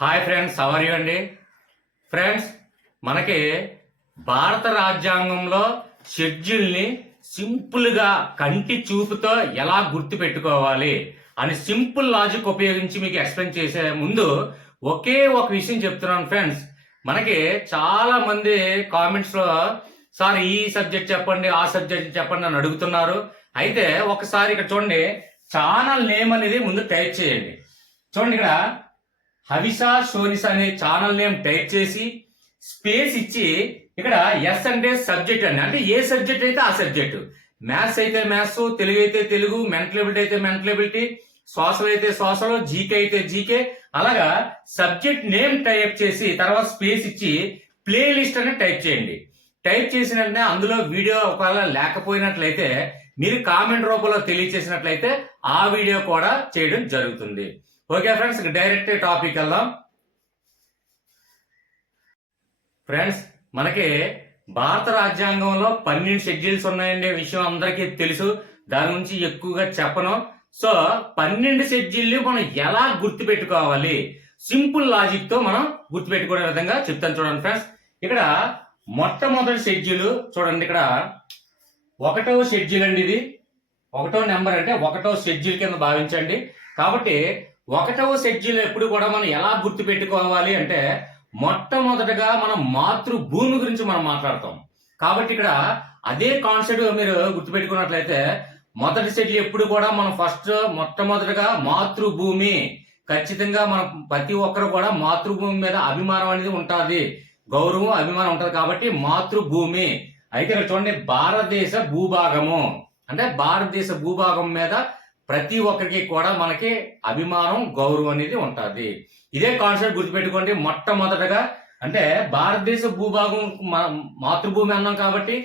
Hi friends, how are you అండి? Friends, మనకి భారత రాజ్యాంగంలో షెడ్యూల్ని సింపుల్గా కంటి చూపుతో ఎలా గుర్తు పెట్టుకోవాలి అని సింపుల్ లాజిక్ ఉపయోగించి మీకు ఎక్స్ప్లెయిన్ చేసే ముందు ఒకే ఒక విషయం చెప్తున్నాను ఫ్రెండ్స్. మనకి చాలా మంది కామెంట్స్లో సార్ ఈ సబ్జెక్ట్ చెప్పండి, ఆ సబ్జెక్ట్ చెప్పండి అని అడుగుతున్నారు. అయితే ఒకసారి ఇక్కడ చూడండి, ఛానల్ నేమ్ అనేది ముందు టైప్ చేయండి. చూడండి, ఇక్కడ హవిషా షోనిస్ అనే ఛానల్ నేమ్ టైప్ చేసి స్పేస్ ఇచ్చి ఇక్కడ ఎస్ అంటే సబ్జెక్ట్ అండి, అంటే ఏ సబ్జెక్ట్ అయితే ఆ సబ్జెక్టు. మ్యాథ్స్ అయితే మ్యాథ్స్, తెలుగు అయితే తెలుగు, మెంటల్ ఎబిలిటీ అయితే మెంటల్ ఎబిలిటీ, సోషల్ అయితే సోషల్, జీకే అయితే జీకే, అలాగా సబ్జెక్ట్ నేమ్ టైప్ చేసి తర్వాత స్పేస్ ఇచ్చి ప్లే లిస్ట్ అని టైప్ చేయండి. టైప్ చేసిన వెంటనే అందులో వీడియో ఒకవేళ లేకపోయినట్లయితే మీరు కామెంట్ రూపంలో తెలియచేసినట్లయితే ఆ వీడియో కూడా చేయడం జరుగుతుంది. ఓకే ఫ్రెండ్స్, డైరెక్ట్ టాపిక్ వెళ్దాం. ఫ్రెండ్స్, మనకి భారత రాజ్యాంగంలో 12 షెడ్యూల్స్ ఉన్నాయండి, విషయం అందరికీ తెలుసు. దాని గురించి ఎక్కువగా చెప్పను. సో 12 షెడ్యూల్ మనం ఎలా గుర్తు పెట్టుకోవాలి, సింపుల్ లాజిక్ తో మనం గుర్తు పెట్టుకునే విధంగా చెప్తాను. చూడండి ఫ్రెండ్స్, ఇక్కడ మొట్టమొదటి షెడ్యూల్ చూడండి. ఇక్కడ 1వ షెడ్యూల్ అండి, ఇది 1వ నెంబర్ అంటే 1వ షెడ్యూల్ కింద భావించండి. కాబట్టి 1వ షెడ్యూల్ ఎప్పుడు కూడా మనం ఎలా గుర్తు పెట్టుకోవాలి అంటే మొట్టమొదటగా మనం మాతృభూమి గురించి మనం మాట్లాడతాం. కాబట్టి ఇక్కడ అదే కాన్సెప్ట్ మీరు గుర్తుపెట్టుకున్నట్లయితే మొదటి షెడ్యూల్ ఎప్పుడు కూడా మనం మొట్టమొదటగా మాతృభూమి, ఖచ్చితంగా మనం ప్రతి ఒక్కరు కూడా మాతృభూమి మీద అభిమానం అనేది ఉంటుంది, గౌరవం అభిమానం ఉంటుంది. కాబట్టి మాతృభూమి. అయితే ఇక్కడ చూడండి, భారతదేశ భూభాగము అంటే భారతదేశ భూభాగం మీద ప్రతి ఒక్కరికి కూడా మనకి అభిమానం, గౌరవం అనేది ఉంటుంది. ఇదే కాన్సెప్ట్ గుర్తుపెట్టుకోండి. మొట్టమొదటగా అంటే భారతదేశ భూభాగం మాతృభూమి అన్నాం కాబట్టి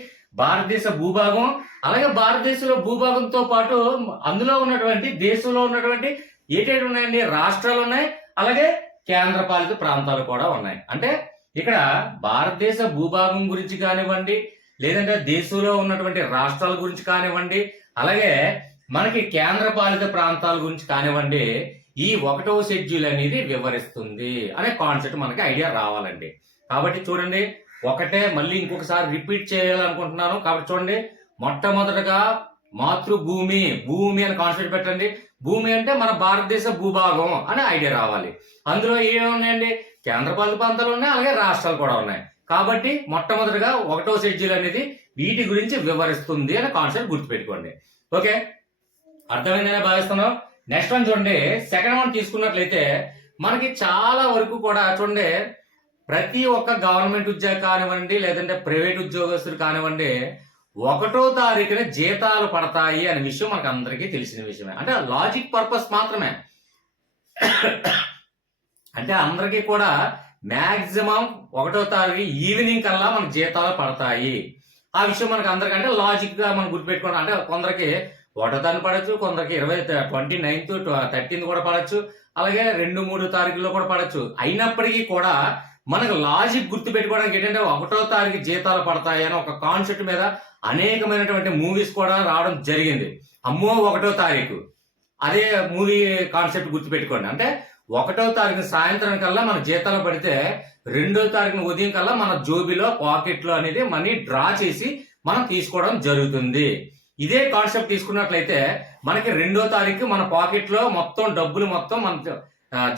భారతదేశ భూభాగం, అలాగే భారతదేశంలో భూభాగంతో పాటు అందులో ఉన్నటువంటి దేశంలో ఉన్నటువంటి ఏటేటి ఉన్నాయండి, రాష్ట్రాలు ఉన్నాయి, అలాగే కేంద్ర పాలిత ప్రాంతాలు కూడా ఉన్నాయి. అంటే ఇక్కడ భారతదేశ భూభాగం గురించి కానివ్వండి, లేదంటే దేశంలో ఉన్నటువంటి రాష్ట్రాల గురించి కానివ్వండి, అలాగే మనకి కేంద్ర పాలిత ప్రాంతాల గురించి కానివ్వండి, ఈ 1వ షెడ్యూల్ అనేది వివరిస్తుంది అనే కాన్సెప్ట్ మనకి ఐడియా రావాలండి. కాబట్టి చూడండి, ఒకటే మళ్ళీ ఇంకొకసారి రిపీట్ చేయాలనుకుంటున్నాను. కాబట్టి చూడండి, మొట్టమొదటగా మాతృభూమి, భూమి అని కాన్సెప్ట్ పెట్టండి. భూమి అంటే మన భారతదేశ భూభాగం అనే ఐడియా రావాలి. అందులో ఏమున్నాయండి, కేంద్ర పాలిత ప్రాంతాలు ఉన్నాయి, అలాగే రాష్ట్రాలు కూడా ఉన్నాయి. కాబట్టి మొట్టమొదటిగా 1వ షెడ్యూల్ అనేది వీటి గురించి వివరిస్తుంది అనే కాన్సెప్ట్ గుర్తుపెట్టుకోండి. ఓకే, అర్థమైందనే భావిస్తున్నాం. నెక్స్ట్ వన్ చూడండి, సెకండ్ వన్ తీసుకున్నట్లయితే మనకి చాలా వరకు కూడా చూడండి, ప్రతి ఒక్క గవర్నమెంట్ ఉద్యోగం కానివ్వండి, లేదంటే ప్రైవేట్ ఉద్యోగస్తులు కానివ్వండి, 1వ తారీఖున జీతాలు పడతాయి అనే విషయం మనకు అందరికీ తెలిసిన విషయమే. అంటే లాజిక్ పర్పస్ మాత్రమే. అంటే అందరికీ కూడా మ్యాక్సిమం 1వ తారీఖు ఈవినింగ్ కల్లా మనకు జీతాలు పడతాయి. ఆ విషయం మనకు అందరికంటే లాజిక్ గా మనం గుర్తుపెట్టుకోండి. అంటే కొందరికి 1వ తారీఖు పడచ్చు, కొందరికి 29th 13th కూడా పడచ్చు, అలాగే 2-3 తారీఖుల్లో కూడా పడచ్చు. అయినప్పటికీ కూడా మనకు లాజిక్ గుర్తు పెట్టుకోవడానికి ఏంటంటే 1వ తారీఖు జీతాలు పడతాయి అని ఒక కాన్సెప్ట్ మీద అనేకమైనటువంటి మూవీస్ కూడా రావడం జరిగింది. అమ్మో 1వ తారీఖు, అదే మూవీ కాన్సెప్ట్ గుర్తు పెట్టుకోండి. అంటే 1వ తారీఖు సాయంత్రం కల్లా మన జీతాలు పడితే 2వ తారీఖున ఉదయం కల్లా మన జోబీలో, పాకెట్లో అనేది మనీ డ్రా చేసి మనం తీసుకోవడం జరుగుతుంది. ఇదే కాన్సెప్ట్ తీసుకున్నట్లయితే మనకి 2వ తారీఖు మన పాకెట్ లో మొత్తం డబ్బులు మొత్తం మన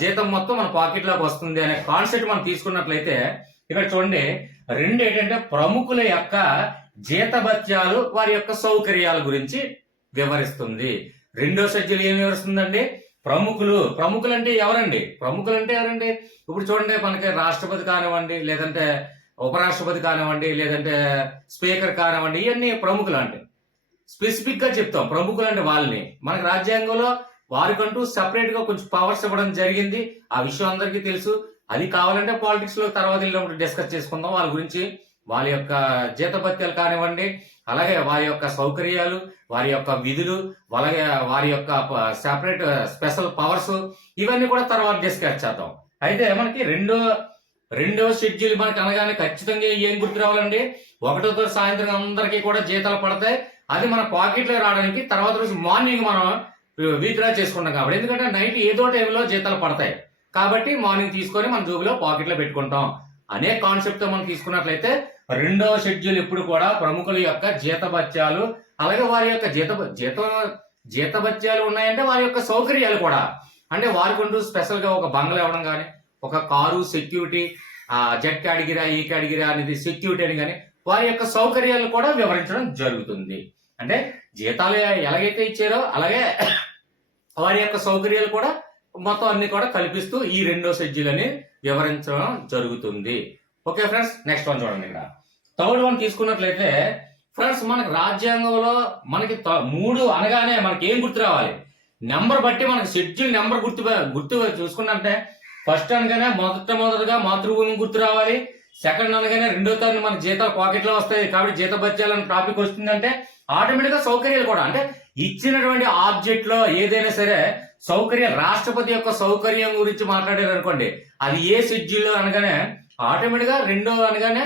జీతం మొత్తం మన పాకెట్ లోకి వస్తుంది అనే కాన్సెప్ట్ మనం తీసుకున్నట్లయితే ఇక్కడ చూడండి, 2 ఏంటంటే ప్రముఖుల యొక్క జీతభత్యాలు, వారి యొక్క సౌకర్యాల గురించి వివరిస్తుంది. 2వ షెడ్యూల్ ఏం వివరిస్తుందండి, ప్రముఖులు అంటే ఎవరండి, ఇప్పుడు చూడండి, మనకి రాష్ట్రపతి కానివ్వండి, లేదంటే ఉపరాష్ట్రపతి కానివ్వండి, లేదంటే స్పీకర్ కానివ్వండి, ఇవన్నీ ప్రముఖులు. అంటే స్పెసిఫిక్ గా చెప్తాం ప్రముఖులు అంటే వాళ్ళని. మనకి రాజ్యాంగంలో వారికంటూ సెపరేట్ గా కొంచెం పవర్స్ ఇవ్వడం జరిగింది. ఆ విషయం అందరికీ తెలుసు. అది కావాలంటే పాలిటిక్స్ లో తర్వాత వెళ్ళినప్పుడు డిస్కస్ చేసుకుందాం వాళ్ళ గురించి. వాళ్ళ యొక్క జీతభత్యాలు కానివ్వండి, అలాగే వారి యొక్క సౌకర్యాలు, వారి యొక్క విధులు, అలాగే వారి యొక్క సెపరేట్ స్పెషల్ పవర్స్, ఇవన్నీ కూడా తర్వాత డిస్కస్ చేద్దాం. అయితే మనకి రెండో షెడ్యూల్ మనకి అనగానే ఖచ్చితంగా ఏం గుర్తు రావాలండి, 1వ తారీఖు సాయంత్రం అందరికీ కూడా జీతాలు పడతాయి. అది మన పాకెట్ లో రావడానికి తర్వాత రోజు మార్నింగ్ మనం విత్డ్రా చేసుకుంటాం. కాబట్టి ఎందుకంటే నైట్ ఏదో టైంలో జీతాలు పడతాయి. కాబట్టి మార్నింగ్ తీసుకొని మన జోబులో పాకెట్లో పెట్టుకుంటాం అనే కాన్సెప్ట్ తో మనం తీసుకున్నట్లయితే రెండవ షెడ్యూల్ ఇప్పుడు కూడా ప్రముఖుల యొక్క జీతభత్యాలు, అలాగే వారి యొక్క జీతభత్యాలు ఉన్నాయంటే వారి యొక్క సౌకర్యాలు కూడా, అంటే వారికంటూ స్పెషల్ గా ఒక బంగ్లా ఇవ్వడం కానీ, ఒక కారు సెక్యూరిటీ, జెడ్ కేటగిరీ ఈ కేటగిరీ అనేది సెక్యూరిటీ అని కానీ వారి యొక్క సౌకర్యాలు కూడా వివరించడం జరుగుతుంది. అంటే జీతాలు ఎలాగైతే ఇచ్చారో అలాగే వారి యొక్క సౌకర్యాలు కూడా మొత్తం అన్ని కూడా కల్పిస్తూ ఈ రెండో షెడ్యూల్ అని వివరించడం జరుగుతుంది. ఓకే ఫ్రెండ్స్, నెక్స్ట్ వన్ చూడండి. ఇక్కడ థర్డ్ వన్ తీసుకున్నట్లయితే ఫ్రెండ్స్, మనకి రాజ్యాంగంలో మనకి 3 అనగానే మనకి ఏం గుర్తు రావాలి? నెంబర్ బట్టి మనకి షెడ్యూల్ నెంబర్ గుర్తు చూసుకున్నట్టే ఫస్ట్ అనగానే మొదటగా మాతృభూమి గుర్తు రావాలి. సెకండ్ అనగానే రెండో తరగతి మన జీతాలు పాకెట్ లో వస్తాయి కాబట్టి జీతభత్యాలు అనే టాపిక్ వస్తుందంటే ఆటోమేటిక్ గా సౌకర్యాలు కూడా, అంటే ఇచ్చినటువంటి ఆబ్జెక్ట్ లో ఏదైనా సరే సౌకర్యం, రాష్ట్రపతి యొక్క సౌకర్యం గురించి మాట్లాడారు అనుకోండి, అది ఏ షెడ్యూల్లో అనగానే ఆటోమేటిక్ గా రెండో అనగానే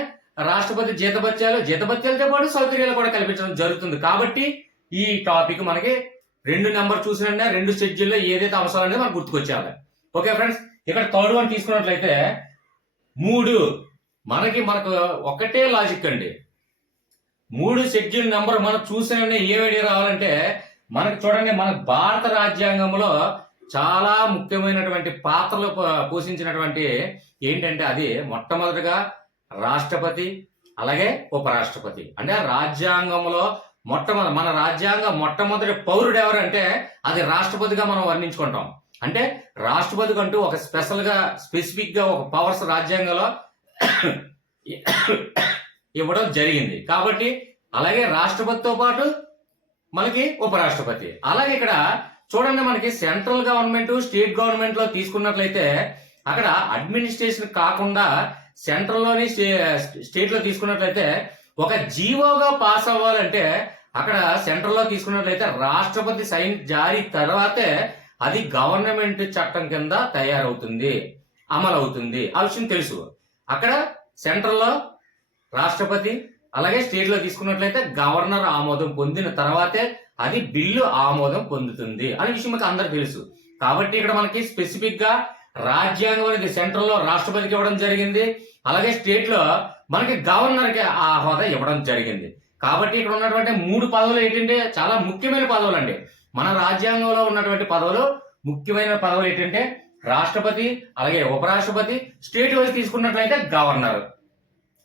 రాష్ట్రపతి జీతభత్యాలతో పాటు సౌకర్యాలు కూడా కల్పించడం జరుగుతుంది. కాబట్టి ఈ టాపిక్ మనకి 2 నెంబర్ చూసిన 2 షెడ్యూల్లో ఏదైతే అంశాలు అనేది మనకు గుర్తుకొచ్చేయాలి. ఓకే ఫ్రెండ్స్, ఇక్కడ థర్డ్ వన్ తీసుకున్నట్లయితే 3 మనకు ఒకటే లాజిక్ అండి. 3 షెడ్యూల్ నెంబర్ మనం చూసిన ఏం ఐడియా రావాలంటే మనకు చూడండి, మన భారత రాజ్యాంగంలో చాలా ముఖ్యమైనటువంటి పాత్రలు పోషించినటువంటి ఏంటంటే అది మొట్టమొదటిగా రాష్ట్రపతి అలాగే ఉపరాష్ట్రపతి. అంటే రాజ్యాంగంలో మన రాజ్యాంగ మొట్టమొదటి పౌరుడు ఎవరంటే అది రాష్ట్రపతిగా మనం వర్ణించుకుంటాం. అంటే రాష్ట్రపతికి అంటూ ఒక స్పెసిఫిక్ గా ఒక పవర్స్ రాజ్యాంగంలో ఇవ్వడం జరిగింది. కాబట్టి అలాగే రాష్ట్రపతితో పాటు మనకి ఉపరాష్ట్రపతి. అలాగే ఇక్కడ చూడండి, మనకి సెంట్రల్ గవర్నమెంట్ స్టేట్ గవర్నమెంట్ లో తీసుకున్నట్లయితే అక్కడ అడ్మినిస్ట్రేషన్ కాకుండా సెంట్రల్ లోని స్టేట్ లో తీసుకున్నట్లయితే ఒక జీవోగా పాస్ అవ్వాలంటే అక్కడ సెంట్రల్ లో తీసుకున్నట్లయితే రాష్ట్రపతి సైన్ జారీ తర్వాతే అది గవర్నమెంట్ చట్టం కింద తయారవుతుంది, అమలు అవుతుంది. ఆ విషయం తెలుసు. అక్కడ సెంట్రల్ లో రాష్ట్రపతి అలాగే స్టేట్ లో తీసుకున్నట్లయితే గవర్నర్ ఆమోదం పొందిన తర్వాతే అది బిల్లు ఆమోదం పొందుతుంది అనే విషయం మనకు అందరికి తెలుసు. కాబట్టి ఇక్కడ మనకి స్పెసిఫిక్ గా రాజ్యాంగం అనేది సెంట్రల్ లో రాష్ట్రపతికి ఇవ్వడం జరిగింది, అలాగే స్టేట్ లో మనకి గవర్నర్ కి ఆ హోదా ఇవ్వడం జరిగింది. కాబట్టి ఇక్కడ ఉన్నటువంటి 3 పదవులు ఏంటంటే చాలా ముఖ్యమైన పదవులు అండి. మన రాజ్యాంగంలో ఉన్నటువంటి పదవులు, ముఖ్యమైన పదవులు ఏంటంటే రాష్ట్రపతి అలాగే ఉపరాష్ట్రపతి, స్టేట్ వైజ్ తీసుకున్నట్లయితే గవర్నర్.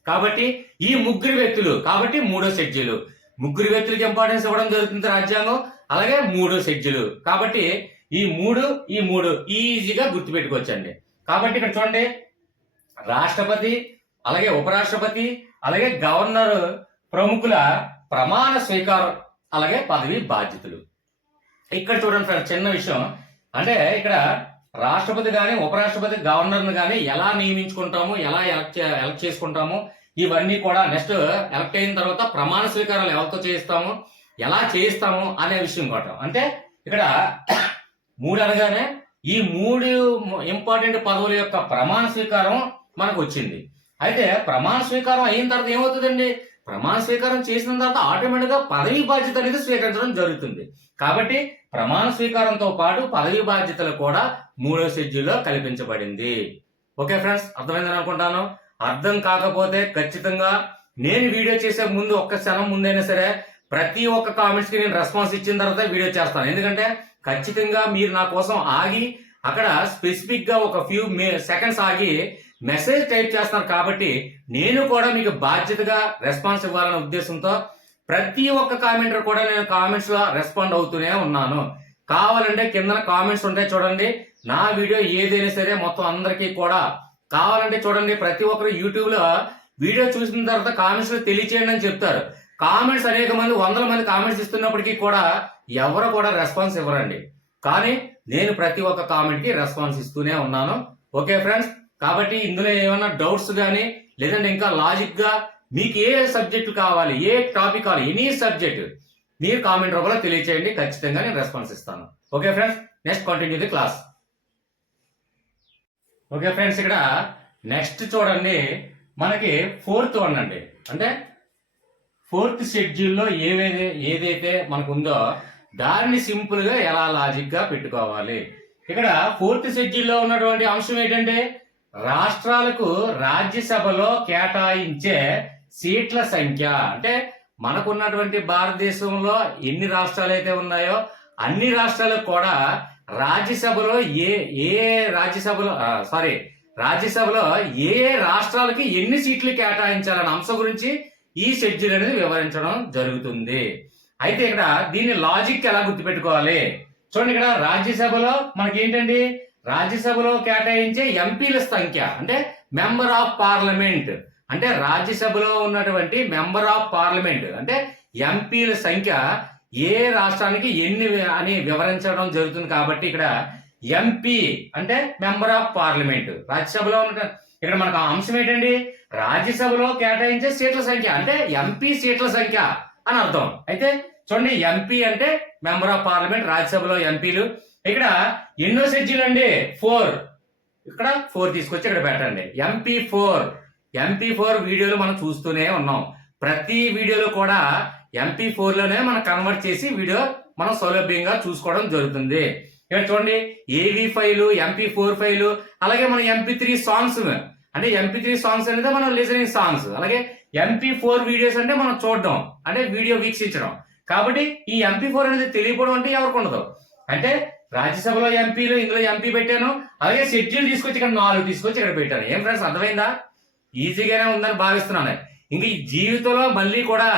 కాబట్టి ఈ 3 వ్యక్తులు, కాబట్టి 3వ షెడ్యూల్ 3 వ్యక్తులకి ఇంపార్టెన్స్ ఇవ్వడం జరుగుతుంది రాజ్యాంగం, అలాగే 3వ షెడ్యూల్. కాబట్టి ఈ 3 ఈజీగా గుర్తుపెట్టుకోవచ్చండి. కాబట్టి ఇక్కడ చూడండి, రాష్ట్రపతి అలాగే ఉపరాష్ట్రపతి అలాగే గవర్నర్ ప్రముఖుల ప్రమాణ స్వీకారం అలాగే పదవి బాధ్యతలు. ఇక్కడ చూడండి ఫ్రెండ్స్, చిన్న విషయం అంటే ఇక్కడ రాష్ట్రపతి గాని ఉపరాష్ట్రపతి గవర్నర్ గాని ఎలా నియమించుకుంటాము, ఎలా ఎలక్ట్ చేసుకుంటాము, ఇవన్నీ కూడా నెక్స్ట్ ఎలక్ట్ అయిన తర్వాత ప్రమాణ స్వీకారాలు ఎవరితో చేయిస్తాము, ఎలా చేయిస్తాము అనే విషయం కూడా. అంటే ఇక్కడ 3 అనగానే ఈ 3 ఇంపార్టెంట్ పదవుల యొక్క ప్రమాణ స్వీకారం మనకు వచ్చింది. అయితే ప్రమాణ స్వీకారం అయిన తర్వాత ఏమవుతుందండి, ప్రమాణ స్వీకారం చేసిన తర్వాత ఆటోమేటిక్ గా పదవి బాధ్యత అనేది స్వీకరించడం జరుగుతుంది. కాబట్టి ప్రమాణ స్వీకారంతో పాటు పదవి బాధ్యతలు కూడా 3వ షెడ్యూల్లో కల్పించబడింది. ఓకే ఫ్రెండ్స్, అర్థమైందని అనుకుంటాను. అర్థం కాకపోతే ఖచ్చితంగా నేను వీడియో చేసే ముందు ఒక్క క్షణం ముందైనా సరే ప్రతి ఒక్క కామెంట్స్ కి నేను రెస్పాన్స్ ఇచ్చిన తర్వాత వీడియో చేస్తాను. ఎందుకంటే ఖచ్చితంగా మీరు నా కోసం ఆగి అక్కడ స్పెసిఫిక్ గా ఒక ఫ్యూ సెకండ్స్ ఆగి మెసేజ్ టైప్ చేస్తున్నారు. కాబట్టి నేను కూడా మీకు బాధ్యతగా రెస్పాన్స్ ఇవ్వాలనే ఉద్దేశంతో ప్రతి ఒక్క కామెంటర్ కూడా నేను కామెంట్స్ లో రెస్పాండ్ అవుతూనే ఉన్నాను. కావాలంటే కింద కామెంట్స్ ఉంటాయి చూడండి, నా వీడియో ఏదైనా సరే మొత్తం అందరికీ కూడా కావాలంటే చూడండి. ప్రతి ఒక్కరు యూట్యూబ్ లో వీడియో చూసిన తర్వాత కామెంట్స్ లో తెలియచేయండి అని చెప్తారు. కామెంట్స్ అనేక మంది 100 మంది కామెంట్స్ ఇస్తున్నప్పటికీ కూడా ఎవరు కూడా రెస్పాన్స్ ఇవ్వరండి. కానీ నేను ప్రతి ఒక్క కామెంట్ కి రెస్పాన్స్ ఇస్తూనే ఉన్నాను. ఓకే ఫ్రెండ్స్, కాబట్టి ఇందులో ఏమైనా డౌట్స్ కానీ లేదంటే ఇంకా లాజిక్ గా మీకు ఏ సబ్జెక్ట్ కావాలి, ఏ టాపిక్ కావాలి, ఎనీ సబ్జెక్ట్ మీరు కామెంట్ రూపంలో తెలియచేయండి. ఖచ్చితంగా నేను రెస్పాన్స్ ఇస్తాను. Okay friends, next continue the class. Okay friends, ఇక్కడ నెక్స్ట్ చూడండి, మనకి 4th వన్ అండి. అంటే 4th షెడ్యూల్లో ఏదైతే మనకు ఉందో దాన్ని సింపుల్ గా ఎలా లాజిక్ గా పెట్టుకోవాలి. ఇక్కడ 4th షెడ్యూల్లో ఉన్నటువంటి అంశం ఏంటంటే రాష్ట్రాలకు రాజ్యసభలో కేటాయించే సీట్ల సంఖ్య. అంటే మనకున్నటువంటి భారతదేశంలో ఎన్ని రాష్ట్రాలు అయితే ఉన్నాయో అన్ని రాష్ట్రాలకు కూడా రాజ్యసభలో రాజ్యసభలో ఏ రాష్ట్రాలకి ఎన్ని సీట్లు కేటాయించాలన్న అంశం గురించి ఈ షెడ్యూల్ అనేది వివరించడం జరుగుతుంది. అయితే ఇక్కడ దీని లాజిక్ ఎలా గుర్తుపెట్టుకోవాలి చూడండి. ఇక్కడ రాజ్యసభలో మనకి ఏంటండి, రాజ్యసభలో కేటాయించే ఎంపీల సంఖ్య అంటే మెంబర్ ఆఫ్ పార్లమెంట్, అంటే రాజ్యసభలో ఉన్నటువంటి మెంబర్ ఆఫ్ పార్లమెంట్ అంటే ఎంపీల సంఖ్య ఏ రాష్ట్రానికి ఎన్ని అని వివరించడం జరుగుతుంది. కాబట్టి ఇక్కడ ఎంపీ అంటే మెంబర్ ఆఫ్ పార్లమెంట్ రాజ్యసభలో ఉన్న. ఇక్కడ మనకు అంశం ఏంటండి, రాజ్యసభలో కేటాయించే సీట్ల సంఖ్య అంటే ఎంపీ సీట్ల సంఖ్య అని అర్థం. అయితే చూడండి, ఎంపీ అంటే మెంబర్ ఆఫ్ పార్లమెంట్, రాజ్యసభలో ఎంపీలు. ఇక్కడ ఎన్నో షెడ్యూల్ అండి, 4. ఇక్కడ 4 తీసుకొచ్చి ఇక్కడ పెట్టండి. MP4 వీడియోలు మనం చూస్తూనే ఉన్నాం. ప్రతి వీడియోలో కూడా MP4 లోనే మనం కన్వర్ట్ చేసి వీడియో మనం సౌలభ్యంగా చూసుకోవడం జరుగుతుంది. ఇక్కడ చూడండి, AV ఫైలు, MP4 ఫైలు, అలాగే మన MP3 సాంగ్స్ అంటే MP3 సాంగ్స్ అనేది మనం లిజనింగ్ సాంగ్స్, అలాగే MP4 వీడియోస్ అంటే మనం చూడడం అంటే వీడియో వీక్షించడం. కాబట్టి ఈ MP4 అనేది తెలియకపోవడం అంటే ఎవరికి ఉండదు. అంటే రాజ్యసభలో ఎంపీలు, ఇందులో ఎంపీ పెట్టాను, అలాగే షెడ్యూల్ తీసుకొచ్చి ఇక్కడ 4 తీసుకొచ్చి ఇక్కడ పెట్టాను. ఏం ఫ్రెండ్స్, అర్థమైందా? ఈజీగానే ఉందని భావిస్తున్నాను. ఇంక ఈ జీవితంలో మళ్ళీ కూడా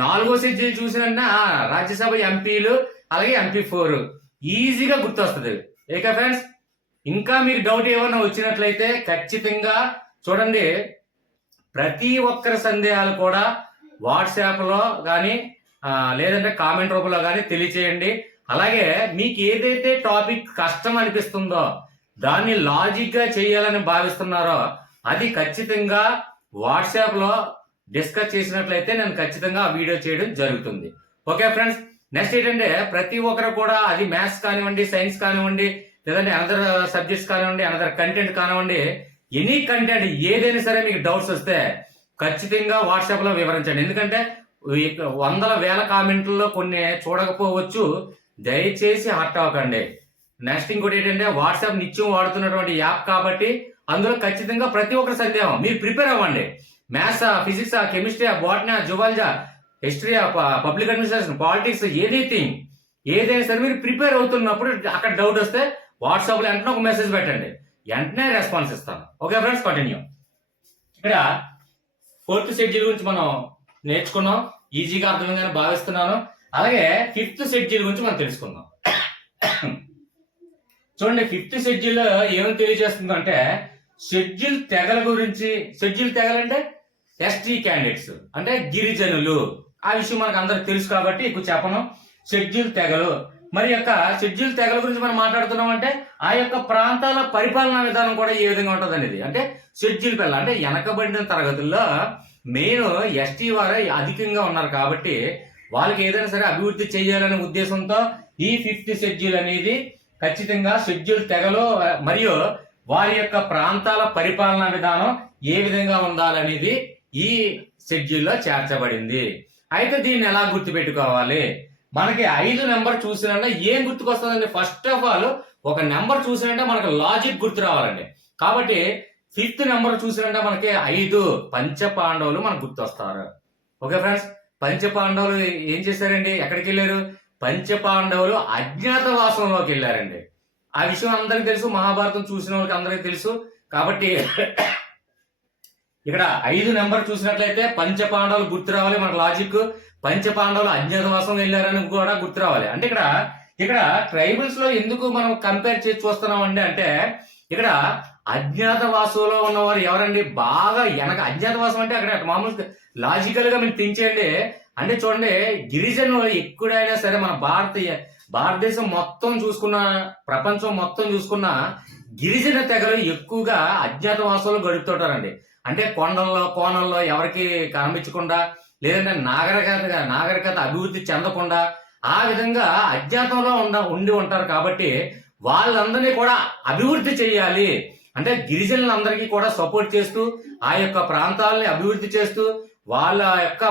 4వ షెడ్యూల్ చూసిన రాజ్యసభ ఎంపీలు అలాగే MP4 ఈజీగా గుర్తొస్తుంది. ఏకా ఫ్రెండ్స్, ఇంకా మీకు డౌట్ ఏమన్నా వచ్చినట్లయితే ఖచ్చితంగా చూడండి, ప్రతి ఒక్కరి సందేహాలు కూడా వాట్సాప్ లో కానీ లేదంటే కామెంట్ రూపంలో కానీ తెలియచేయండి. అలాగే మీకు ఏదైతే టాపిక్ కష్టం అనిపిస్తుందో, దాన్ని లాజిక్ గా చేయాలని భావిస్తున్నారో అది ఖచ్చితంగా వాట్సాప్ లో డిస్కస్ చేసినట్లయితే నేను ఖచ్చితంగా ఆ వీడియో చేయడం జరుగుతుంది. ఓకే ఫ్రెండ్స్, నెక్స్ట్ ఏంటంటే ప్రతి ఒక్కరు కూడా అది మ్యాథ్స్ కానివ్వండి, సైన్స్ కానివ్వండి, లేదంటే అనదర్ సబ్జెక్ట్స్ కానివ్వండి, అనదర్ కంటెంట్ కానివ్వండి, ఎనీ కంటెంట్ ఏదైనా సరే మీకు డౌట్స్ వస్తే ఖచ్చితంగా వాట్సాప్ లో వివరించండి. ఎందుకంటే వందల వేల కామెంట్లలో కొన్ని చూడకపోవచ్చు, దయచేసి హర్ట్ అవ్వకండి. నెక్స్ట్ ఇంకోటి ఏంటంటే వాట్సాప్ నిత్యం వాడుతున్నటువంటి యాప్ కాబట్టి అందులో ఖచ్చితంగా ప్రతి ఒక్కరి సందేహం మీరు ప్రిపేర్ అవ్వండి. Maths, physics, chemistry, botany, zoology, history, public administration, politics, ఏదైనా సరే మీరు ప్రిపేర్ అవుతున్నప్పుడు అక్కడ డౌట్ వస్తే వాట్సాప్ లో వెంటనే ఒక మెసేజ్ పెట్టండి, వెంటనే రెస్పాన్స్ ఇస్తాను. Okay friends, continue. ఇక్కడ 4th షెడ్యూల్ గురించి మనం నేర్చుకున్నాం, ఈజీగా అర్థమైందని భావిస్తున్నాను. అలాగే 5th షెడ్యూల్ గురించి మనం తెలుసుకుందాం. చూడండి, 5th షెడ్యూల్ ఏమని తెలియజేస్తుందంటే షెడ్యూల్ తెగల గురించి. షెడ్యూల్ తెగలంటే ఎస్టీ క్యాండిడేట్స్ అంటే గిరిజనులు. ఆ విషయం మనకు అందరికి తెలుసు కాబట్టి ఎక్కువ చెప్పను. షెడ్యూల్ తెగలు మరి యొక్క షెడ్యూల్ తెగల గురించి మనం మాట్లాడుతున్నాం అంటే ఆ యొక్క ప్రాంతాల పరిపాలనా విధానం కూడా ఏ విధంగా ఉంటుంది అనేది. అంటే షెడ్యూల్ పిల్ల అంటే వెనకబడిన తరగతుల్లో మెయిన్ ఎస్టీ వారే అధికంగా ఉన్నారు కాబట్టి వాళ్ళకి ఏదైనా సరే అభివృద్ధి చేయాలనే ఉద్దేశంతో ఈ 5th షెడ్యూల్ అనేది ఖచ్చితంగా షెడ్యూల్ తెగలు మరియు వారి యొక్క ప్రాంతాల పరిపాలనా విధానం ఏ విధంగా ఉండాలనేది ఈ షెడ్యూల్లో చేర్చబడింది. అయితే దీన్ని ఎలా గుర్తుపెట్టుకోవాలి? మనకి 5 నెంబర్ చూసినా ఏం గుర్తుకొస్తుందండి? ఫస్ట్ ఆఫ్ ఆల్ ఒక నెంబర్ చూసినంటే మనకు లాజిక్ గుర్తు రావాలండి. కాబట్టి 5th నెంబర్ చూసినంటే మనకి 5 పంచ పాండవులు మనకు గుర్తొస్తారు. ఓకే ఫ్రెండ్స్, పంచ పాండవులు ఏం చేశారండి? ఎక్కడికి వెళ్ళారు? పంచ పాండవులు అజ్ఞాతవాసంలోకి వెళ్ళారండి. ఆ విషయం అందరికి తెలుసు, మహాభారతం చూసిన వాళ్ళకి అందరికి తెలుసు. కాబట్టి ఇక్కడ 5 నెంబర్ చూసినట్లయితే పంచ పాండవులు గుర్తు రావాలి మనకు లాజిక్. పంచ పాండవులు అజ్ఞాతవాసం వెళ్ళారని కూడా గుర్తు రావాలి. అంటే ఇక్కడ ట్రైబల్స్ లో ఎందుకు మనం కంపేర్ చేసి చూస్తున్నాం అంటే ఇక్కడ అజ్ఞాతవాసంలో ఉన్నవారు ఎవరండి? బాగా అజ్ఞాతవాసం అంటే అక్కడ మామూలు లాజికల్ గా మీరు తించేయండి. అంటే చూడండి, గిరిజనులు ఎక్కడైనా సరే మన భారతదేశం మొత్తం చూసుకున్న, ప్రపంచం మొత్తం చూసుకున్న గిరిజన తెగలు ఎక్కువగా అజ్ఞాతవాసంలో గడుపుతుంటారండి. అంటే కొండల్లో కోణల్లో ఎవరికి కనిపించకుండా, లేదంటే నాగరికత అభివృద్ధి చెందకుండా ఆ విధంగా అజ్ఞాతంలో ఉండి ఉంటారు. కాబట్టి వాళ్ళందరినీ కూడా అభివృద్ధి చేయాలి అంటే గిరిజనులందరికీ కూడా సపోర్ట్ చేస్తూ ఆ యొక్క ప్రాంతాలని అభివృద్ధి చేస్తూ వాళ్ళ యొక్క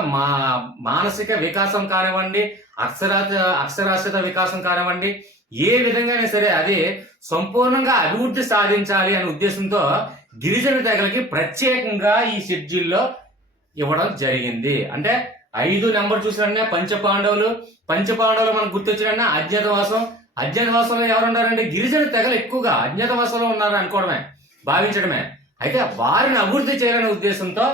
మానసిక వికాసం కానివ్వండి, అక్షరాస్యత వికాసం కానివ్వండి, ఏ విధంగానే సరే అది సంపూర్ణంగా అభివృద్ధి సాధించాలి అనే ఉద్దేశంతో గిరిజన తెగలకి ప్రత్యేకంగా ఈ షెడ్యూల్లో ఇవ్వడం జరిగింది. అంటే 5 నెంబర్ చూసినట్టే పంచపాండవులు మనకు గుర్తొచ్చినట్టే అజ్ఞాతవాసంలో ఎవరున్నారంటే గిరిజన తెగలు ఎక్కువగా అజ్ఞాతవాసంలో ఉన్నారు అనుకోవడమే, భావించడమే. అయితే వారిని అభివృద్ధి చేయాలనే ఉద్దేశంతో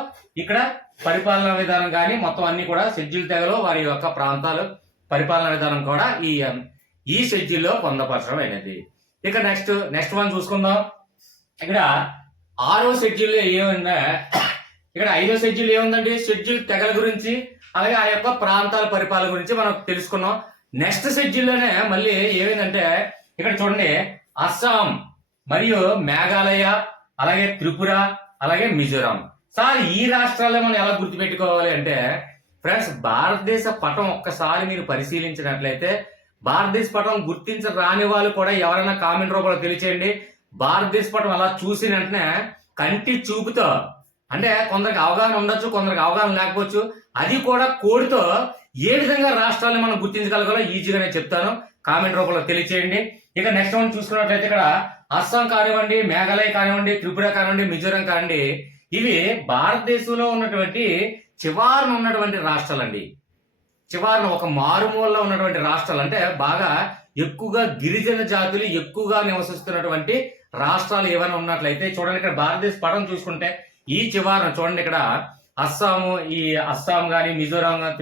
ఇక్కడ పరిపాలనా విధానం కానీ మొత్తం అన్ని కూడా షెడ్యూల్ తెగలు వారి యొక్క ప్రాంతాలు పరిపాలనా విధానం కూడా ఈ షెడ్యూల్లో పొందపరచడం అయినది. ఇక నెక్స్ట్ వన్ చూసుకుందాం. ఇక్కడ 6వ షెడ్యూల్లో ఏముందా, ఇక్కడ 5వ షెడ్యూల్ ఏముందండి, షెడ్యూల్ తెగల గురించి అలాగే ఆ యొక్క ప్రాంతాల పరిపాలన గురించి మనం తెలుసుకున్నాం. నెక్స్ట్ షెడ్యూల్లోనే మళ్ళీ ఏమైందంటే ఇక్కడ చూడండి, అస్సాం మరియు మేఘాలయ అలాగే త్రిపుర అలాగే మిజోరాం. సార్ ఈ రాష్ట్రాల్లో మనం ఎలా గుర్తుపెట్టుకోవాలి అంటే ఫ్రెండ్స్, భారతదేశ పటం ఒక్కసారి మీరు పరిశీలించినట్లయితే భారతదేశ పటం గుర్తించరాని వాళ్ళు కూడా ఎవరైనా కామెంట్ రూపంలో తెలియచేయండి. భారతదేశ పటం అలా చూసిన వెంటనే కంటి చూపుతో, అంటే కొందరికి అవగాహన ఉండొచ్చు, కొందరికి అవగాహన లేకపోవచ్చు, అది కూడా కోడ్తో ఏ విధంగా రాష్ట్రాలను మనం గుర్తించగలగాలో ఈజీగా నేను చెప్తాను, కామెంట్ రూపంలో తెలియచేయండి. ఇక నెక్స్ట్ వన్ చూసుకున్నట్లయితే ఇక్కడ అస్సాం కానివ్వండి, మేఘాలయ కానివ్వండి, త్రిపుర కానివ్వండి, మిజోరాం కానివ్వండి, ఇవి భారతదేశంలో ఉన్నటువంటి చివరన ఉన్నటువంటి రాష్ట్రాలండి. చివరన ఒక మారుమూలలో ఉన్నటువంటి రాష్ట్రాలు, అంటే బాగా ఎక్కువగా గిరిజన జాతులు ఎక్కువగా నివసిస్తున్నటువంటి రాష్ట్రాలు ఏమైనా ఉన్నట్లయితే చూడండి, ఇక్కడ భారతదేశ పటం చూసుకుంటే ఈ చివరన చూడండి, ఇక్కడ అస్సాం కానీ మిజోరాం కానీ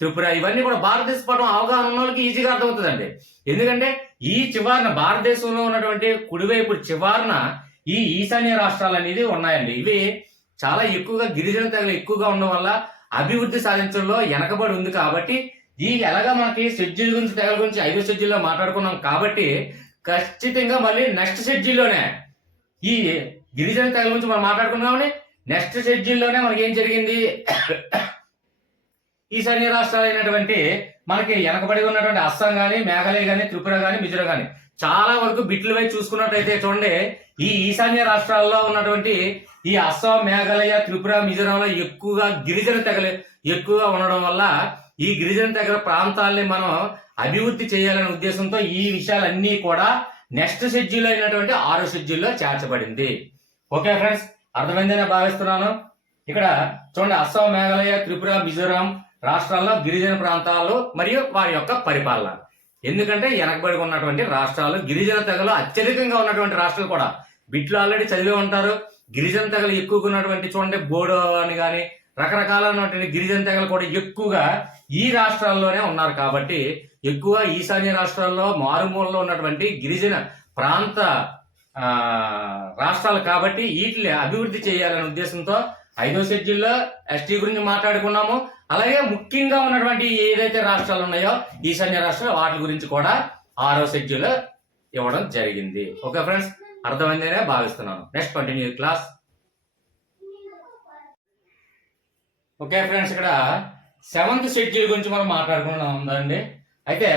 త్రిపుర ఇవన్నీ కూడా భారతదేశ పటం అవగాహన ఉన్న వాళ్ళకి ఈజీగా అర్థమవుతుందండి. ఎందుకంటే ఈ చివరన భారతదేశంలో ఉన్నటువంటి కుడివైపు చివరన ఈ ఈశాన్య రాష్ట్రాలు అనేది ఉన్నాయండి. ఇవి చాలా ఎక్కువగా గిరిజన తెగలు ఎక్కువగా ఉండడం వల్ల అభివృద్ధి సాధించడంలో వెనకబడి ఉంది. కాబట్టి ఈ ఎలాగా మనకి షెడ్యూల్ గురించి తెగల గురించి 5వ షెడ్యూల్లో మాట్లాడుకున్నాం కాబట్టి ఖచ్చితంగా మళ్ళీ నెక్స్ట్ షెడ్యూల్లోనే ఈ గిరిజన తెగల గురించి మనం మాట్లాడుకున్నామని నెక్స్ట్ షెడ్యూల్లోనే మనకి ఏం జరిగింది, ఈశాన్య రాష్ట్రాలు అయినటువంటి మనకి వెనకబడి ఉన్నటువంటి అస్సాం కానీ, మేఘాలయ కానీ, త్రిపుర కానీ, మిజోరాం కానీ చాలా వరకు బిట్లు వైపు చూసుకున్నట్టయితే చూడండి, ఈ ఈశాన్య రాష్ట్రాల్లో ఉన్నటువంటి ఈ అస్సాం, మేఘాలయ, త్రిపుర, మిజోరాంలో ఎక్కువగా గిరిజన తెగలు ఎక్కువగా ఉండడం వల్ల ఈ గిరిజన తెగల ప్రాంతాలని మనం అభివృద్ధి చేయాలనే ఉద్దేశంతో ఈ విషయాలన్నీ కూడా నెక్స్ట్ షెడ్యూల్ అయినటువంటి 6వ షెడ్యూల్లో చేర్చబడింది. ఓకే ఫ్రెండ్స్, అర్థమైందని భావిస్తున్నాను. ఇక్కడ చూడండి, అస్సాం, మేఘాలయ, త్రిపుర, మిజోరాం రాష్ట్రాల్లో గిరిజన ప్రాంతాలు మరియు వారి యొక్క పరిపాలన. ఎందుకంటే వెనకబడి ఉన్నటువంటి రాష్ట్రాలు, గిరిజన తెగలు అత్యధికంగా ఉన్నటువంటి రాష్ట్రాలు కూడా బిట్లు ఆల్రెడీ చదివే ఉంటారు. గిరిజన తెగలు ఎక్కువగా ఉన్నటువంటి చూడండి, బోడో అని కానీ రకరకాలైనటువంటి గిరిజన తెగలు కూడా ఎక్కువగా ఈ రాష్ట్రాల్లోనే ఉన్నారు. కాబట్టి ఎక్కువ ఈశాన్య రాష్ట్రాల్లో మారుమూలలో ఉన్నటువంటి గిరిజన ప్రాంత రాష్ట్రాలు కాబట్టి వీటిని అభివృద్ధి చేయాలనే ఉద్దేశంతో 5వ షెడ్యూల్లో ఎస్టీ గురించి మాట్లాడుకున్నాము. అలాగే ముఖ్యంగా ఉన్నటువంటి ఏదైతే రాష్ట్రాలు ఉన్నాయో ఈశాన్య రాష్ట్రాలు వాటి గురించి కూడా 6వ షెడ్యూల్లో ఇవ్వడం జరిగింది. ఓకే ఫ్రెండ్స్, అర్థమైందనే భావిస్తున్నాను. Next continue class. Okay friends, ఇక్కడ 7th షెడ్యూల్ గురించి మనం మాట్లాడుకున్నాం ఉందండి. అయితే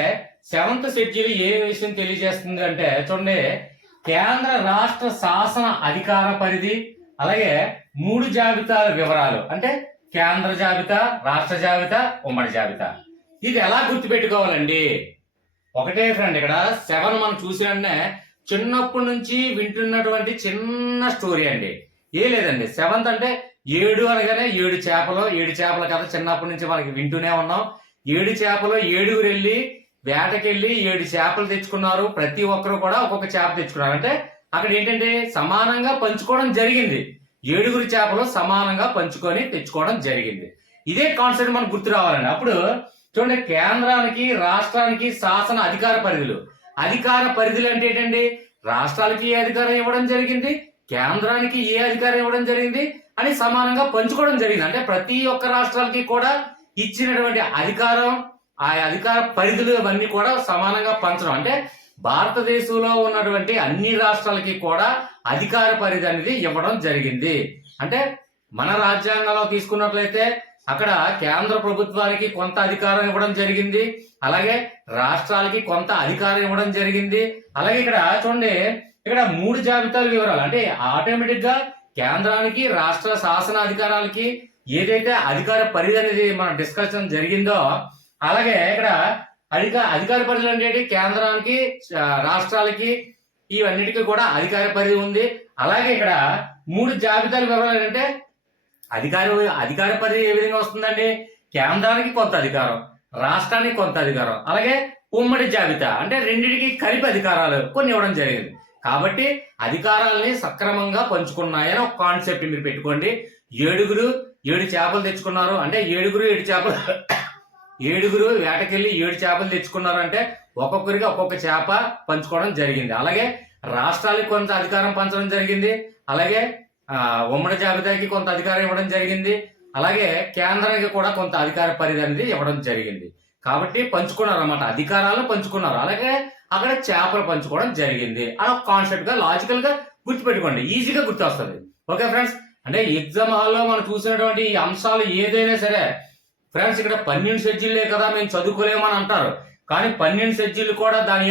7th షెడ్యూల్ ఏ విషయం తెలియజేస్తుంది అంటే చూడండి, కేంద్ర రాష్ట్ర శాసన అధికార పరిధి అలాగే 3 జాబితాల వివరాలు, అంటే కేంద్ర జాబితా, రాష్ట్ర జాబితా, ఉమ్మడి జాబితా. ఇది ఎలా గుర్తుపెట్టుకోవాలండి? ఒకటే ఫ్రెండ్, ఇక్కడ 7 మనం చూసినట్టే చిన్నప్పటి నుంచి వింటున్నటువంటి చిన్న స్టోరీ అండి. ఏ లేదండి, 7th అంటే 7 అనగానే 7 చేపల కథ చిన్నప్పటి నుంచి మనకి వింటూనే ఉన్నాం. 7 చేపలు, 7గురు వెళ్ళి వేటకెళ్ళి 7 చేపలు తెచ్చుకున్నారు. ప్రతి ఒక్కరు కూడా ఒక్కొక్క చేప తెచ్చుకున్నారు. అంటే అక్కడ ఏంటంటే సమానంగా పంచుకోవడం జరిగింది. 7గురు చేపలు సమానంగా పంచుకొని తెచ్చుకోవడం జరిగింది. ఇదే కాన్సెప్ట్ మనకు గుర్తు రావాలండి. అప్పుడు చూడండి, కేంద్రానికి రాష్ట్రానికి శాసన అధికార పరిధులు. అధికార పరిధులు అంటే ఏంటండి, రాష్ట్రాలకి ఏ అధికారం ఇవ్వడం జరిగింది, కేంద్రానికి ఏ అధికారం ఇవ్వడం జరిగింది అని సమానంగా పంచుకోవడం జరిగింది. అంటే ప్రతి ఒక్క రాష్ట్రాలకి కూడా ఇచ్చినటువంటి అధికారం, ఆ అధికార పరిధులు అవన్నీ కూడా సమానంగా పంచడం. అంటే భారతదేశంలో ఉన్నటువంటి అన్ని రాష్ట్రాలకి కూడా అధికార పరిధి అనేది ఇవ్వడం జరిగింది. అంటే మన రాజ్యాంగంలో తీసుకున్నట్లయితే అక్కడ కేంద్ర ప్రభుత్వానికి కొంత అధికారం ఇవ్వడం జరిగింది, అలాగే రాష్ట్రాలకి కొంత అధికారం ఇవ్వడం జరిగింది. అలాగే ఇక్కడ చూడండి, ఇక్కడ 3 జాబితాల వివరాలు, అంటే ఆటోమేటిక్ గా కేంద్రానికి రాష్ట్ర శాసన అధికారాలకి ఏదైతే అధికార పరిధి అనేది మనం డిస్కషన్ జరిగిందో, అలాగే ఇక్కడ అధికార పరిధులు అంటే ఏంటి? కేంద్రానికి, రాష్ట్రాలకి, ఇవన్నిటికీ కూడా అధికార పరిధి ఉంది. అలాగే ఇక్కడ 3 జాబితాల వివరాలు ఏంటంటే అధికార పరిధి ఏ విధంగా వస్తుందండి? కేంద్రానికి కొంత అధికారం, రాష్ట్రానికి కొంత అధికారం, అలాగే ఉమ్మడి జాబితా అంటే రెండింటికి కలిపి అధికారాలు కొన్ని ఇవ్వడం జరిగింది. కాబట్టి అధికారాలని సక్రమంగా పంచుకున్నాయని ఒక కాన్సెప్ట్ మీరు పెట్టుకోండి. 7 చేపలు తెచ్చుకున్నారు అంటే 7 వేటకెళ్ళి 7 చేపలు తెచ్చుకున్నారు అంటే ఒక్కొక్కరికి ఒక్కొక్క చేప పంచుకోవడం జరిగింది. అలాగే రాష్ట్రాలకు కొంత అధికారం పంచడం జరిగింది, అలాగే ఉమ్మడి జాబితాకి కొంత అధికారం ఇవ్వడం జరిగింది, అలాగే కేంద్రానికి కూడా కొంత అధికార పరిధి అనేది ఇవ్వడం జరిగింది. కాబట్టి పంచుకున్నారు అన్నమాట, అధికారాలు పంచుకున్నారు. అలాగే అక్కడ చేపలు పంచుకోవడం జరిగింది. అలా కాన్సెప్ట్ గా లాజికల్ గా గుర్తుపెట్టుకోండి, ఈజీగా గుర్తొస్తుంది. ఓకే ఫ్రెండ్స్, అంటే ఎగ్జామ్ హాల్లో మనం చూసినటువంటి ఈ అంశాలు ఏదైనా సరే ఫ్రెండ్స్, ఇక్కడ 12 షెడ్యూల్లే కదా మేము చదువుకోలేమని అంటారు. కానీ 12 షెడ్యూల్ కూడా దాని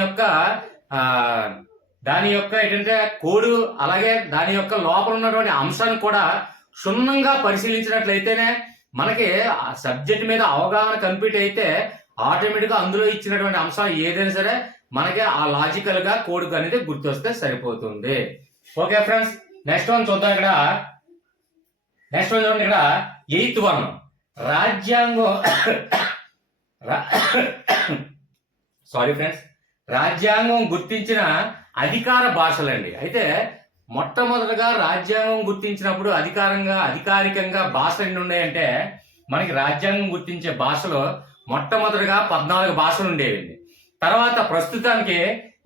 యొక్క ఏంటంటే కోడ్, అలాగే దాని యొక్క లోపల ఉన్నటువంటి అంశాన్ని కూడా క్షుణ్ణంగా పరిశీలించినట్లయితేనే మనకి ఆ సబ్జెక్ట్ మీద అవగాహన కంప్లీట్ అయితే ఆటోమేటిక్ గా అందులో ఇచ్చినటువంటి అంశాలు ఏదైనా సరే మనకి ఆ లాజికల్ గా కోడ్ అనేది గుర్తొస్తే సరిపోతుంది. ఓకే ఫ్రెండ్స్, నెక్స్ట్ వన్ చూద్దాం. నెక్స్ట్ వన్ చూడండి, ఇక్కడ 8th వన్ రాజ్యాంగం సారీ ఫ్రెండ్స్, రాజ్యాంగం గుర్తించిన అధికార భాషలండి. అయితే మొట్టమొదటిగా రాజ్యాంగం గుర్తించినప్పుడు అధికారికంగా భాషలు ఎన్ని ఉన్నాయంటే మనకి రాజ్యాంగం గుర్తించే భాషలో మొట్టమొదటిగా 14 భాషలు ఉండేవండి. తర్వాత ప్రస్తుతానికి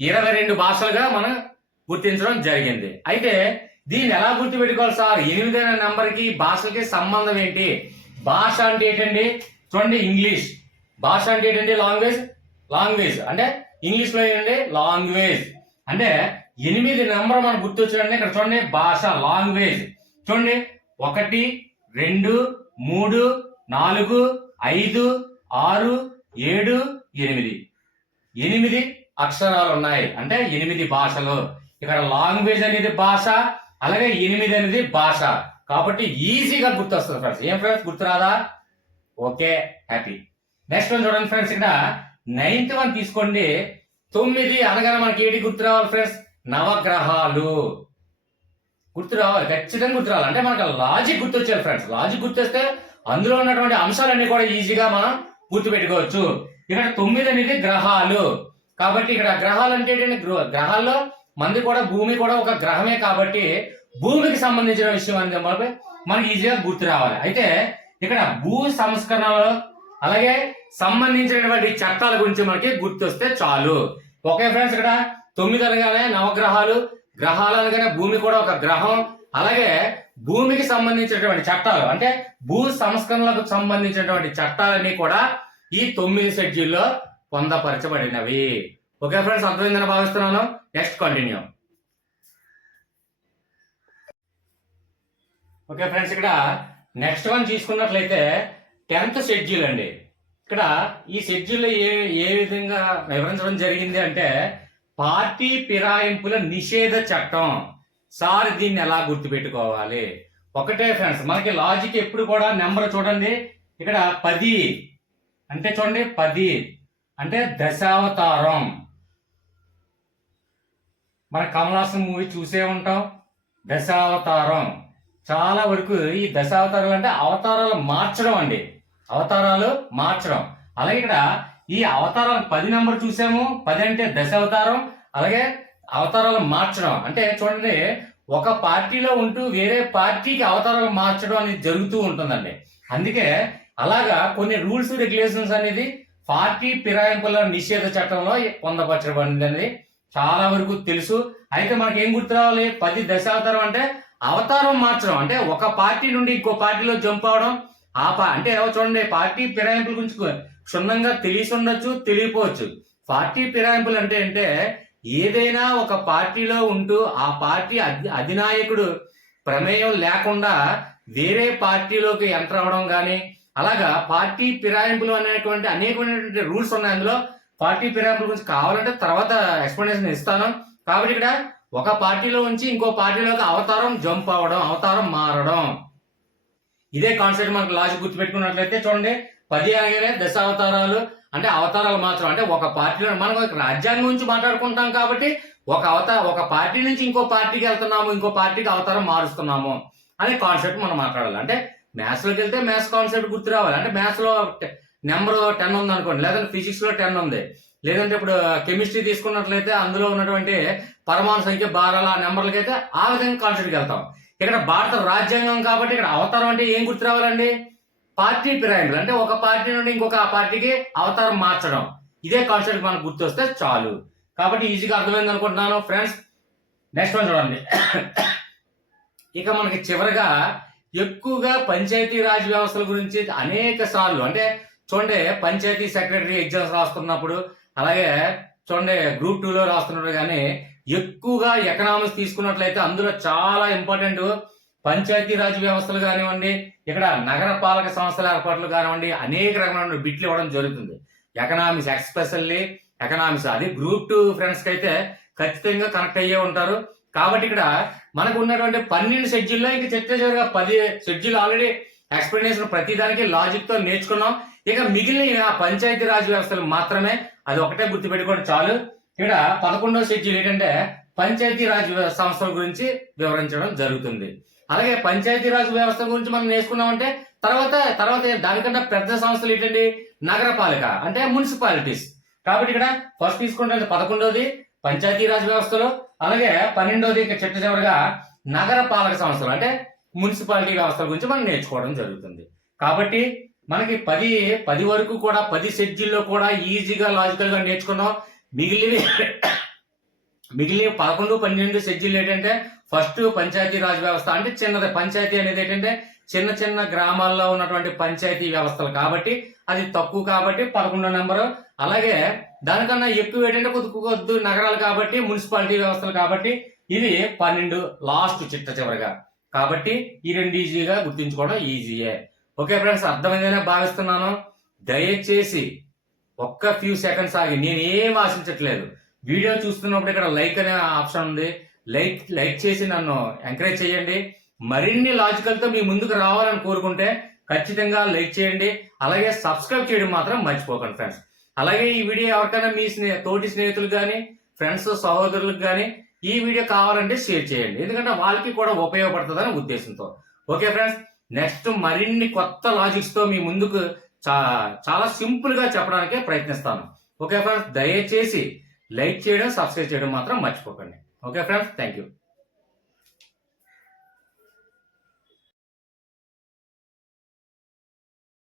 22 భాషలుగా మనం గుర్తించడం జరిగింది. అయితే దీన్ని ఎలా గుర్తుపెట్టుకోవాలి సార్? 8 అనే నెంబర్కి భాషలకి సంబంధం ఏంటి? భాష అంటే ఏంటండి? చూడండి, ఇంగ్లీష్. భాష అంటే ఏంటండి? లాంగ్వేజ్ అంటే ఇంగ్లీష్ లో ఏంటండి? లాంగ్వేజ్ అంటే 8 నెంబర్ మనం గుర్తొచ్చాడండి. ఇక్కడ చూడండి, భాష, లాంగ్వేజ్. చూడండి, 1 2 3 4 5 6 7 8 అక్షరాలు ఉన్నాయి అంటే 8 భాషలు. ఇక్కడ లాంగ్వేజ్ అనేది భాష, అలాగే 8 అనేది భాష. కాబట్టి ఈజీగా గుర్తొస్తుంది ఫ్రెండ్స్. ఏం ఫ్రెండ్స్, గుర్తురాదా? Okay, happy. నెక్స్ట్ వన్ చూడండి ఫ్రెండ్స్, ఇక్కడ 9th వన్ తీసుకోండి. 9 అనగానే మనకి ఏంటి గుర్తు రావాలి ఫ్రెండ్స్? నవగ్రహాలు గుర్తు రావాలి, ఖచ్చితంగా గుర్తు రావాలి. అంటే మనకు లాజిక్ గుర్తొచ్చాలి ఫ్రెండ్స్. లాజిక్ గుర్తొస్తే అందులో ఉన్నటువంటి అంశాలన్నీ కూడా ఈజీగా మనం గుర్తుపెట్టుకోవచ్చు. ఇక్కడ 9 అనేది గ్రహాలు. కాబట్టి ఇక్కడ గ్రహాలు అంటే ఏంటంటే గ్రహాల్లో మంది కూడా భూమి కూడా ఒక గ్రహమే. కాబట్టి భూమికి సంబంధించిన విషయం అనేది మనకి ఈజీగా గుర్తు రావాలి. అయితే ఇక్కడ భూ సంస్కరణలు అలాగే సంబంధించినటువంటి చట్టాల గురించి మనకి గుర్తొస్తే చాలు. ఓకే ఫ్రెండ్స్, ఇక్కడ 9 అనగానే నవగ్రహాలు, గ్రహాలు అనగానే భూమి కూడా ఒక గ్రహం, అలాగే భూమికి సంబంధించినటువంటి చట్టాలు అంటే భూ సంస్కరణలకు సంబంధించినటువంటి చట్టాలన్నీ కూడా ఈ 9 షెడ్యూల్లో పొందపరచబడినవి. ఓకే ఫ్రెండ్స్, అర్థమైందని భావిస్తున్నాను. Next continue. ఓకే ఫ్రెండ్స్, ఇక్కడ నెక్స్ట్ వన్ తీసుకున్నట్లయితే 10th షెడ్యూల్ అండి. ఇక్కడ ఈ షెడ్యూల్ ఏ విధంగా వివరించడం జరిగింది అంటే పార్టీ ఫిరాయింపుల నిషేధ చట్టం. సార్ దీన్ని ఎలా గుర్తుపెట్టుకోవాలి? ఒకటే ఫ్రెండ్స్, మనకి లాజిక్ ఎప్పుడు కూడా నెంబర్ చూడండి. ఇక్కడ 10 అంటే చూడండి, 10 అంటే దశావతారం. మన కమలాసన్ మూవీ చూసే ఉంటాం. దశావతారం చాలా వరకు ఈ దశావతారాలు అంటే అవతారాలు మార్చడం అండి, అవతారాలు మార్చడం. అలాగే ఇక్కడ ఈ అవతారాలు 10 నెంబర్ చూసాము. 10 అంటే దశావతారం, అలాగే అవతారాలు మార్చడం. అంటే చూడండి, ఒక పార్టీలో ఉంటూ వేరే పార్టీకి అవతారాలు మార్చడం అనేది జరుగుతూ ఉంటుందండి. అందుకే అలాగా కొన్ని రూల్స్ రెగ్యులేషన్స్ అనేది పార్టీ ఫిరాయింపుల నిషేధ చట్టంలో పొందపరచబడింది అనేది చాలా వరకు తెలుసు. అయితే మనకి ఏం గుర్తు రావాలి? 10 దశావతారం అంటే అవతారం మార్చడం, అంటే ఒక పార్టీ నుండి ఇంకో పార్టీలో జంప్ అవడం. అంటే చూడండి, పార్టీ ఫిరాయింపుల గురించి క్షుణ్ణంగా తెలిసి ఉండొచ్చు, తెలియపోవచ్చు. పార్టీ ఫిరాయింపులు అంటే ఏదైనా ఒక పార్టీలో ఉంటూ ఆ పార్టీ అధినాయకుడు ప్రమేయం లేకుండా వేరే పార్టీలోకి ఎంటర్ అవ్వడం కానీ, అలాగా పార్టీ ఫిరాయింపులు అనేటువంటి అనేకమైనటువంటి రూల్స్ ఉన్నాయి. అందులో పార్టీ ఫిరాయింపుల గురించి కావాలంటే తర్వాత ఎక్స్ప్లెనేషన్ ఇస్తాను. కాబట్టి ఇక్కడ ఒక పార్టీలో ఉంచి ఇంకో పార్టీలోకి అవతారం జంప్ అవ్వడం, అవతారం మారడం, ఇదే కాన్సెప్ట్ మనకు లాజిక్ గుర్తుపెట్టుకున్నట్లయితే చూడండి, 10 అనగానే దశావతారాలు అంటే అవతారాలు మాత్రం. అంటే ఒక పార్టీలో మనం రాజ్యాంగం గురించి మాట్లాడుకుంటాం కాబట్టి ఒక పార్టీ నుంచి ఇంకో పార్టీకి వెళ్తున్నాము, ఇంకో పార్టీకి అవతారం మారుస్తున్నాము అనే కాన్సెప్ట్ మనం మాట్లాడాలి. అంటే మ్యాథ్స్ లోకి వెళ్తే మ్యాథ్స్ కాన్సెప్ట్ గుర్తు రావాలి. అంటే మ్యాథ్స్ లో నెంబర్ 10 ఉంది అనుకోండి, లేదంటే ఫిజిక్స్ లో 10 ఉంది, లేదంటే ఇప్పుడు కెమిస్ట్రీ తీసుకున్నట్లయితే అందులో ఉన్నటువంటి పరమాణు సంఖ్య భారాల నెంబర్లకి అయితే ఆ విధంగా కాన్సెప్ట్కి వెళ్తాం. ఇక్కడ భారత రాజ్యాంగం కాబట్టి ఇక్కడ అవతారం అంటే ఏం గుర్తు రావాలండి? పార్టీ పిరామిడ్, అంటే ఒక పార్టీ నుండి ఇంకొక పార్టీకి అవతారం మార్చడం. ఇదే కాన్సెప్ట్ మనకు గుర్తొస్తే చాలు. కాబట్టి ఈజీగా అర్థమైంది అనుకుంటున్నాను ఫ్రెండ్స్. నెక్స్ట్ వన్ చూడండి. ఇక మనకి చివరగా ఎక్కువగా పంచాయతీ రాజ్ వ్యవస్థల గురించి అనేక సార్లు, అంటే చూడండి పంచాయతీ సెక్రటరీ ఎగ్జామ్స్ రాస్తున్నప్పుడు, అలాగే చూడండి గ్రూప్ 2లో రాస్తున్నప్పుడు కానీ ఎక్కువగా ఎకనామిక్స్ తీసుకున్నట్లయితే అందులో చాలా ఇంపార్టెంట్ పంచాయతీ రాజ్ వ్యవస్థలు కానివ్వండి, ఇక్కడ నగర పాలక సంస్థల ఏర్పాట్లు కానివ్వండి, అనేక రకమైన బిట్లు ఇవ్వడం జరుగుతుంది. ఎకనామిక్స్, ఎక్స్పెషల్లీ ఎకనామిక్స్, అది గ్రూప్ 2 ఫ్రెండ్స్కి అయితే ఖచ్చితంగా కనెక్ట్ అయ్యే ఉంటారు. కాబట్టి ఇక్కడ మనకు ఉన్నటువంటి 12 షెడ్యూల్లో ఇంక చివరిగా 10 షెడ్యూల్ ఆల్రెడీ ఎక్స్ప్లెనేషన్ ప్రతి దానికి లాజిక్ తో నేర్చుకున్నాం. ఇక మిగిలిన పంచాయతీ రాజ్ వ్యవస్థలు మాత్రమే, అది ఒకటే గుర్తుపెట్టుకోండి చాలు. ఇక్కడ 11వ షెడ్యూల్ ఏంటంటే పంచాయతీ రాజ్ సంస్థల గురించి వివరించడం జరుగుతుంది. అలాగే పంచాయతీ రాజ్ వ్యవస్థ గురించి మనం నేర్చుకున్నామంటే తర్వాత దానికంటే పెద్ద సంస్థలు ఏంటండి? నగరపాలిక అంటే మున్సిపాలిటీస్. కాబట్టి ఇక్కడ ఫస్ట్ తీసుకుంటే 11వది పంచాయతీ రాజ్ వ్యవస్థలు, అలాగే 12వది చిట్ట చివరిగా నగర పాలక సంస్థలు అంటే మున్సిపాలిటీ వ్యవస్థల గురించి మనం నేర్చుకోవడం జరుగుతుంది. కాబట్టి మనకి 10 వరకు కూడా 10 షెడ్యూల్లో కూడా ఈజీగా లాజికల్ గా నేర్చుకున్నాం. మిగిలిన 11, 12 షెడ్యూల్ ఏంటంటే ఫస్ట్ పంచాయతీ రాజ్ వ్యవస్థ అంటే చిన్నది. పంచాయతీ అనేది ఏంటంటే చిన్న చిన్న గ్రామాల్లో ఉన్నటువంటి పంచాయతీ వ్యవస్థలు కాబట్టి అది తక్కువ, కాబట్టి 11వ నెంబరు. అలాగే దానికన్నా ఎక్కువ ఏంటంటే కొద్ది నగరాలు కాబట్టి మున్సిపాలిటీ వ్యవస్థలు కాబట్టి ఇది 12 లాస్ట్ చిట్ట చివరిగా. కాబట్టి ఈ 2 ఈజీగా గుర్తుంచుకోవడం ఈజీయే. ఓకే ఫ్రెండ్స్, అర్థమైందనే భావిస్తున్నాను. దయచేసి ఒక్క ఫ్యూ సెకండ్స్ ఆగి, నేను ఏం ఆశించట్లేదు, వీడియో చూస్తున్నప్పుడు ఇక్కడ లైక్ అనే ఆప్షన్ ఉంది, లైక్ చేసి నన్ను ఎంకరేజ్ చేయండి. మరిన్ని లాజికల్ తో మీ ముందుకు రావాలని కోరుకుంటే ఖచ్చితంగా లైక్ చేయండి. అలాగే సబ్స్క్రైబ్ చేయడం మాత్రం మర్చిపోకండి ఫ్రెండ్స్. అలాగే ఈ వీడియో ఎవరికైనా మీ తోటి స్నేహితులు కానీ, ఫ్రెండ్స్, సహోదరులకు కానీ ఈ వీడియో కావాలంటే షేర్ చేయండి, ఎందుకంటే వాళ్ళకి కూడా ఉపయోగపడుతుందనే ఉద్దేశంతో. ఓకే ఫ్రెండ్స్, నెక్స్ట్ మరిన్ని కొత్త లాజిక్స్ తో మీ ముందుకు చాలా సింపుల్ గా చెప్పడానికే ప్రయత్నిస్తాను. ఓకే ఫ్రెండ్స్, దయచేసి లైక్ చేయడం, సబ్స్క్రైబ్ చేయడం మాత్రం మర్చిపోకండి. Okay friends, thank you.